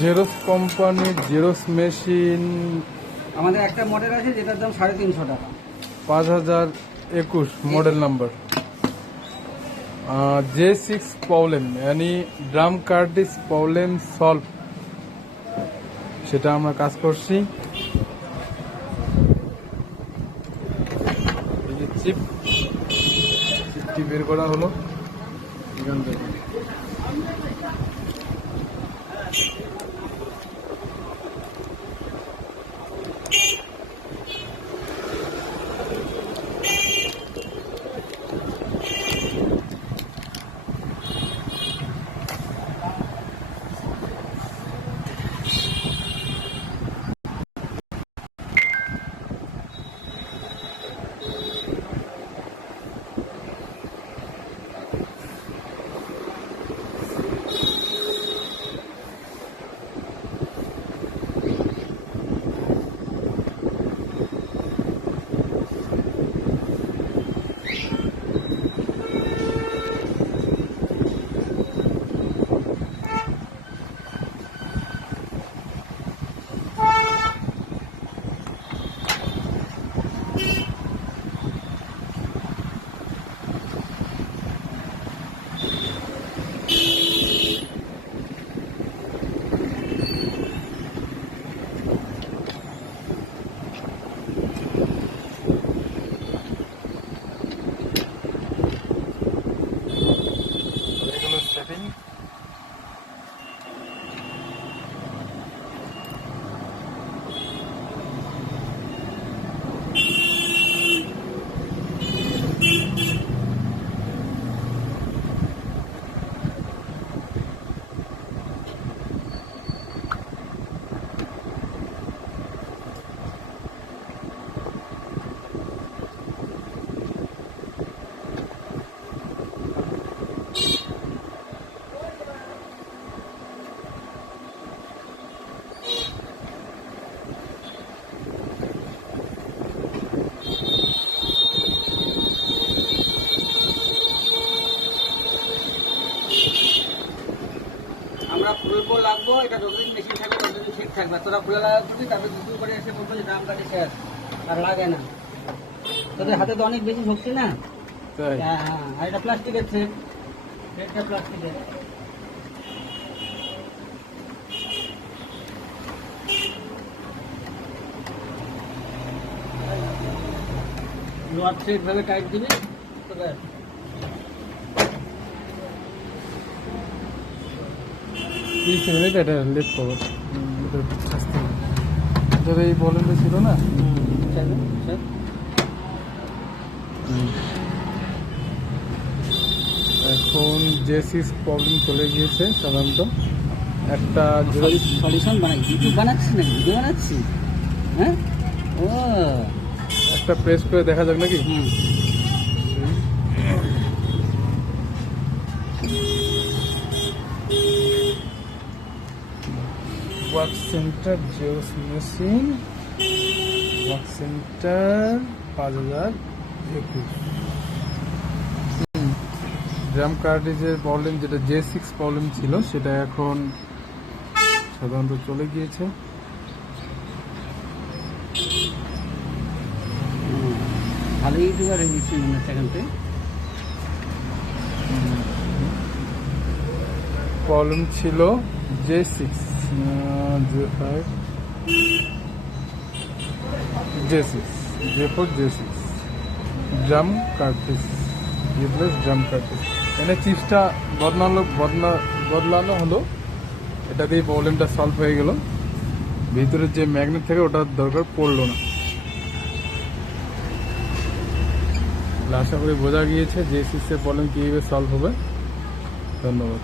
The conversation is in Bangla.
জেরক্স কোম্পানির জেরক্স মেশিন আমাদের একটা মডেল আছে যেটার দাম 350 টাকা। 5021 मॉडल नंबर J6 प्रॉब्लम यानी ड्राम कार्टिज प्रॉब्लम सॉल्व সেটা আমরা কাজ করছি। এই যে চিপটি বের করা হলো এখান থেকে। আমরা খুলবো লাগবো, এটা যতদিন মেশিন থাকবে ততদিন ঠিক থাকবে। তোরা খুলে লাগাবি, তারপরে দুটো করে এসে বলবো যে দাম কাটে শেষ, আর লাগে না। তোদের হাতে তো অনেক বেশি শক্তি না। হ্যাঁ হ্যাঁ, আর এটা প্লাস্টিকের থ্রেড, থ্রেডটা প্লাস্টিকের। লোয়ার থ্রেড ভাবে টাইট দিবি তো ব্যাস। এটা লেট পাবো এই বলেনটা ছিল না। এখন J6 প্রবলেম চলে গিয়েছে সাধারণত। একটা সলিউশন বানাই, ইউটিউব বানাচ্ছি না, ভিডিও বানাচ্ছি। হ্যাঁ, ও একটা প্রেস করে দেখা যাক নাকি। Work centre Xerox machine, work centre 5021। Drum কার্টিজের প্রবলেম যেটা J6 প্রবলেম ছিল সেটা এখন সাধারণত চলে গিয়েছে। ভালো ইউটিউবার হয়ে গেছি মনে হচ্ছে এখান থেকে। প্রবলেম ছিল J6 J4 J6 drum cartridge plus drum cartridge. এখানে চিপসটা বদলানো হলো, এটা দিয়ে প্রবলেমটা সলভ হয়ে গেল। ভিতরে যে ম্যাগনেট থাকে ওটার দরকার পড়লো না। আশা করি বোঝা গিয়েছে J6 এর প্রবলেম কীভাবে সলভ হবে। ধন্যবাদ।